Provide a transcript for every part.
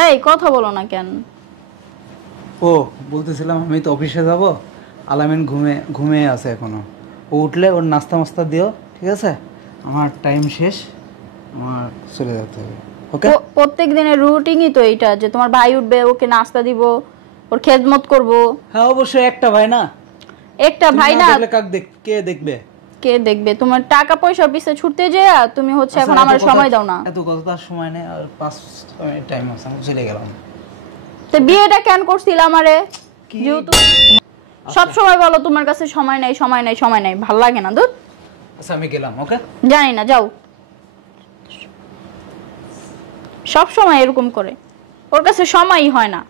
এই কথা বলো না কেন? ও বলতেছিলাম আমি তো অফিসে যাব, আলামিন ঘুমিয়ে আছে এখনো। ও উঠলে ওর নাস্তা মাস্তা দিও, ঠিক আছে? আমার টাইম শেষ, আমার চলে যেতে হবে। ওকে? প্রত্যেক দিনের রুটিনই তো এইটা যে তোমার ভাই উঠবে, ওকে নাস্তা দিব, ওর খেদমত করব। হ্যাঁ অবশ্যই, একটা ভাই না? একটা ভাই না দেখলে কে দেখবে? কে দেখবে? তোমার টাকা পয়সার পিছে ছুটতে যেয়ে তুমি হচ্ছে এখন আমার সময় দাও না। এত কথার সময় নেই, আর 5 মিনিট টাইম আছে, আমি চলে গেলাম। তো বিয়েটা কেন করছিল আমারে? যেহেতু সব সময় বলো তোমার কাছে সময় নাই, সময় নাই, সময় নাই, ভাল লাগে না দুধ। আচ্ছা আমি গেলাম। ওকে? জানি না, যাও। সব সময় এরকম করে, ওর কাছে সময়ই হয় না,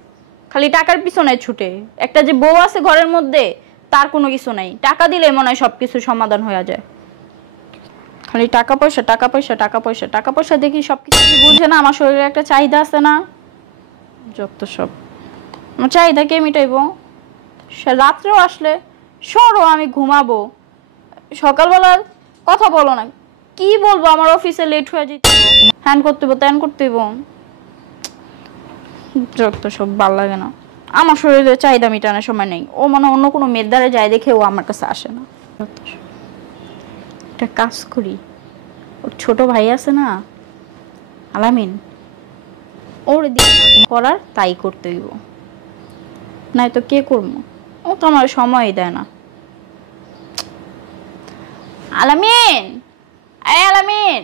খালি টাকার পিছনে ছুটে। একটা যে বউ আছে ঘরের মধ্যে, তার কোনো কিছু নাই, টাকা দিলে মনে হয় সবকিছু সমাধান হয়ে যায়। খালি টাকা পয়সা, টাকা পয়সা, টাকা পয়সা, টাকা পয়সা দেখি সবকিছু বুঝে না। আমার শরীরে একটা চাহিদা আছে না, যত সব। আমার চাহিদা কে মিটাইবো? রাত্রেও আসলে সরো, আমি ঘুমাবো, সকালবেলা কথা বলো না। কি বলবো? আমার অফিসে লেট হয়ে যেত, হ্যান করতে হইব, ত্যান করতে হইব, যত সব। ভাল লাগে না। আমার শরীরে চাহিদা মিটানোর সময় নেই। ও মানে অন্য কোনো মেয়ের দ্বারা যায় দেখে ও আমার কাছে আসে না। একটা কাজ করি, ওর ছোট ভাই আছে না আলামিন, ওর দিয়ে করার তাই করতে হইব, নাই তো কে করবো? ও তো আমার সময় দেয় না। আলামিন, এই আলামিন,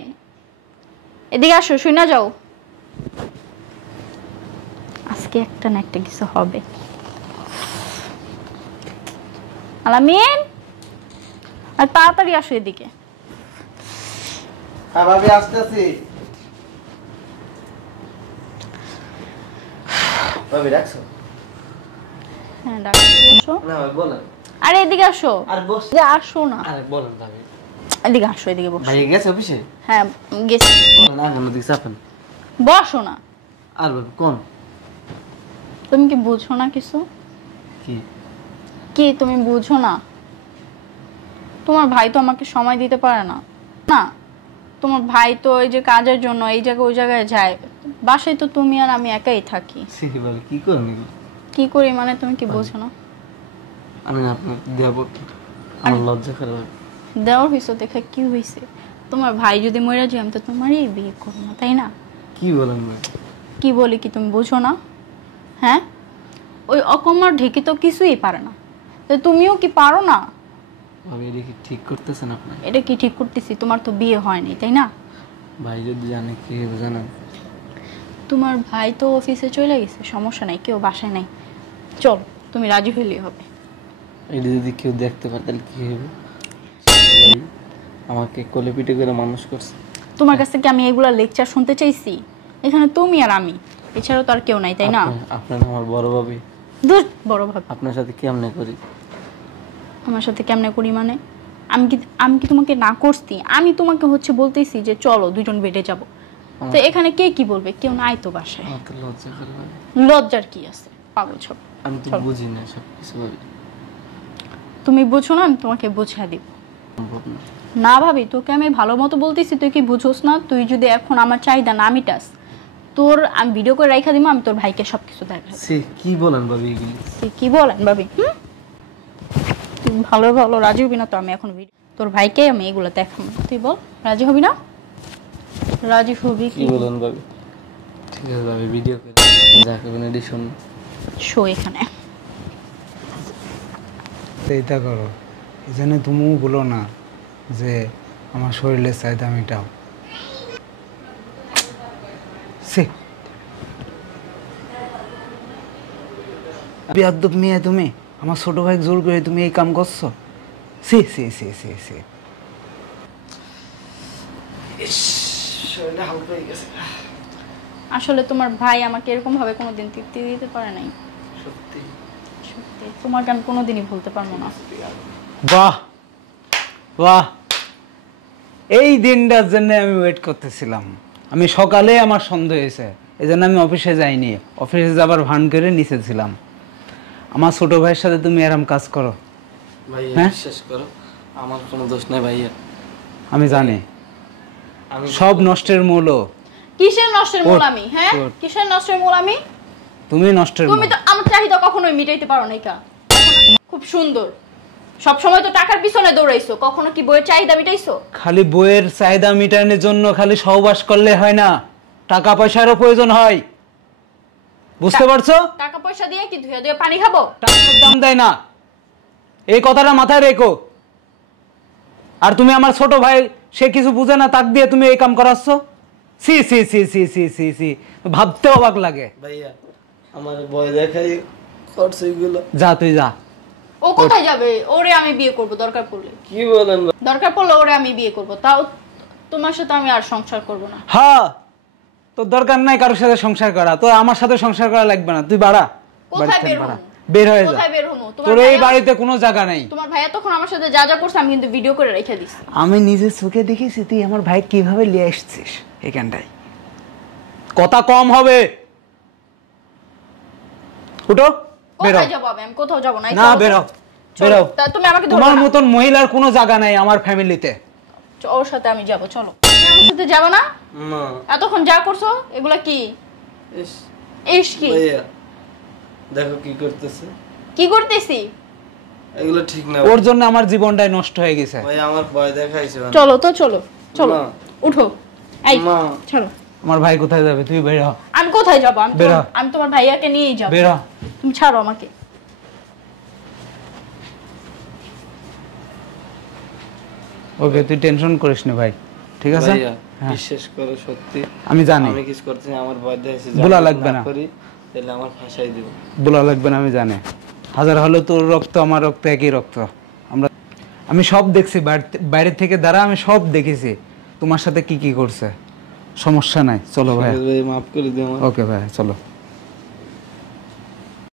এদিকে আসো, শুনে যাও। আজকে একটা না একটা কিছু হবে। আলামিন, আর তাড়াতাড়ি আসো এদিকে। হ্যাঁ ভাবি, আসতেছি। ভাবি রাখছো? হ্যাঁ ডাকছো। না ভাই বলেন। আরে এদিকে আসো। আর বস। যে আসো না। আরে বলেন ভাবি। এদিকে আসো, এদিকে বসো। ভাই গেছে অফিসে? হ্যাঁ গেছি। না কেন দিকে চাপেন? বসো না। আর ভাবি কোন? তুমি কি বুঝো না কিছু? কি কি তুমি বুঝো না? তোমার ভাই তো আমাকে সময় দিতে পারে না। না, তোমার ভাই তো এই যে কাজের জন্য এই জায়গায় ওই জায়গায় যায়, বাসায় তো তুমি আর আমি একাই থাকি। ভাবি কি করেন? কি করি মানে তুমি কি বোঝো না? আমি না আপনার দেব, আমার লজ্জা করে। দেওয়ার হয়েছে দেখে কি হয়েছে? তোমার ভাই যদি মরে যায় আমি তো তোমারই বিয়ে করবো না, তাই না? কি বলেন ভাই? কি বলি কি তুমি বুঝো না? হ্যাঁ, ওই অকমর ঢেকি তো কিছুই পারে না, তো তুমিও কি পারো না? ভাবি এটা কি ঠিক করতেছেন আপনি? এটা কি ঠিক করতেছি? তোমার তো বিয়ে হয়নি, তাই না? ভাই যদি জানে কি হবে জানেন? তোমার ভাই তো অফিসে চলে গেছে, সমস্যা নাই, কেউ বাসায় নাই, চল তুমি রাজি হইলেই হবে। এটা যদি কেউ দেখতে পারে তাহলে কি হবে? আমাকে কোলে পিঠে করে মানুষ করছে। তোমার কাছ থেকে আমি এগুলা লেকচার শুনতে চাইছি? এখানে তুমি আর আমি, এছাড়াও তো আর কেউ নাই, তাই না? আপনার আমার বড় ভাবি। দূর, বড় ভাবি আপনার সাথে কেমনে করি? আমার সাথে কেমনে করি মানে? আমি কি তোমাকে না করছি? আমি তোমাকে হচ্ছে বলতেছি যে চলো দুজন বেডে যাব, তো এখানে কে কি বলবে? কেউ নাই তো বাসায়। আমার তো লজ্জা করে। লজ্জার কি আছে? পাগল সব। আমি তো বুঝি না সব কিছু ভাবি। তুমি বুঝো না, আমি তোমাকে বুঝিয়ে দিব। না ভাবি, তোকে আমি ভালো মতো বলতেছি, তুই কি বুঝোস না? তুই যদি এখন আমার চাহিদা না মিটাস, তোর আমি ভিডিও করে রাখা দিব, আমি তোর ভাইকে সবকিছু দেখাবো। সে কি বলেন ভাবি এগুলি? কি বলেন ভাবি? তুই ভালো ভালো রাজি হবি না তো? আমি এখন তোর ভাইকে আমি এগুলো দেখাবো, তুই বল রাজি হবি না? রাজি হবি কি বলেন ভাবি? ঠিক আছে ভাবি, ভিডিও করে যা করবেন এডিশন শো এখানে। এইটা করো, এই জন্য তুমিও বলো না যে আমার শরীরের চাহিদা মেটাও। বেয়াদব মেয়ে তুমি, আমার ছোট ভাই জোর করে তুমি এই কাম করছো। সি সি সি সি সি শরীরটা হালকা হয়ে গেছে। আসলে তোমার ভাই আমাকে এরকম ভাবে কোনোদিন তৃপ্তি দিতে পারে নাই। সত্যি সত্যি তোমাকে আমি কোনোদিনই ভুলতে পারবো না। বাহ বাহ, এই দিনটার জন্য আমি ওয়েট করতেছিলাম। আমি সকালে আমার সন্দেহ হয়েছে, এই জন্য আমি অফিসে যাইনি। অফিসে যাবার ভান করে নিচে ছিলাম। আমার ছোট ভাইয়ের সাথে তুমি এরম কাজ করো? ভাইয়া হ্যাঁ? বিশ্বাস করো, আমার কোনো দোষ নাই ভাইয়া। আমি জানি আমি সব নষ্টের মূল। কিসের নষ্টের মূল আমি? হ্যাঁ, কিসের নষ্টের মূল আমি? তুমি নষ্টের তুমি তো আমার চাহিদা কখনোই মিটাইতে পারো না। খুব সুন্দর, সব সময় তো টাকার পিছনে দৌড়াইছো, কখনো কি বইয়ের চাহিদা মিটাইছো? খালি বইয়ের চাহিদা মিটানোর জন্য খালি সহবাস করলে হয় না, টাকা পয়সারও প্রয়োজন হয়, বুঝতে পারছো? টাকা পয়সা দিয়ে কি ধুয়ে ধুয়ে পানি খাবো? টাকার দাম দেয় না, এই কথাটা মাথায় রেখো। আর তুমি আমার ছোট ভাই, সে কিছু বুঝে না, তাক দিয়ে তুমি এই কাম করাচ্ছ। সি সি সি সি সি সি সি, ভাবতে অবাক লাগে। ভাইয়া আমার ভয় দেখাই করছে এগুলো। যা তুই যা। ও কোথায় যাবে? ওরে আমি বিয়ে করব দরকার পড়লে। কি বলেন? দরকার পড়লে ওরে আমি বিয়ে করব, তাও তোমার সাথে আমি আর সংসার করব না। হ্যাঁ, তোর দরকার নাই কারোর সাথে সংসার করা, তো আমার সাথে সংসার করা লাগবে না, তুই বাড়া। কোথায় বের হবো? বের হয়ে যা। কোথায় বের হবো? তোর এই বাড়িতে কোনো জায়গা নাই। তোমার ভাইয়া তখন আমার সাথে যা যা করছে আমি কিন্তু ভিডিও করে রেখে দিছি। আমি নিজে চোখে দেখেছি তুই আমার ভাই কিভাবে নিয়ে আসছিস এখানটায়। কথা কম হবে, উঠো বেরো। কোথায় যাব আমি? কোথাও যাব না। না বেরো, বেরো। তুমি আমাকে তোমার মতন মহিলার কোনো জায়গা নাই আমার ফ্যামিলিতে। ওর সাথে আমি যাব, চলো। তুমি আমার সাথে যাবে না? না। এতক্ষণ যা করছো এগুলা কি? ইস ইস কি? ভাইয়া দেখো কি করতেছে। কি করতেছি? এগুলো ঠিক না। ওর জন্য আমার জীবনটাই নষ্ট হয়ে গেছে। ভাই আমার ভয় দেখাইছে। চলো তো, চলো চলো, না। উঠো। এই মা। চলো। আমার ভাই কোথায় যাবে? তুই বের হ। আমি কোথায় যাব? বেরো। আমি তোমার ভাইয়াকে নিয়েই যাব। বের হ। তুমি ছাড়ো আমাকে। ওকে, তুই টেনশন করিস না ভাই, ঠিক আছে? ভাইয়া হ্যাঁ। বিশ্বাস করো সত্যি আমি জানি। আমি কিছু করতে আমার ভয় দেখাইছে। বলা লাগবে না। করি তাহলে আমার ফাঁসাই দিব। বলা লাগবে না, আমি জানি। হাজার হলো তোর রক্ত আমার রক্ত একই রক্ত। আমি সব দেখছি, বাইরে থেকে দাঁড়া আমি সব দেখেছি তোমার সাথে কি কি করছে। সমস্যা নাই, চলো ভাই। ভাই মাফ করে দিও আমার। ওকে ভাই, চলো।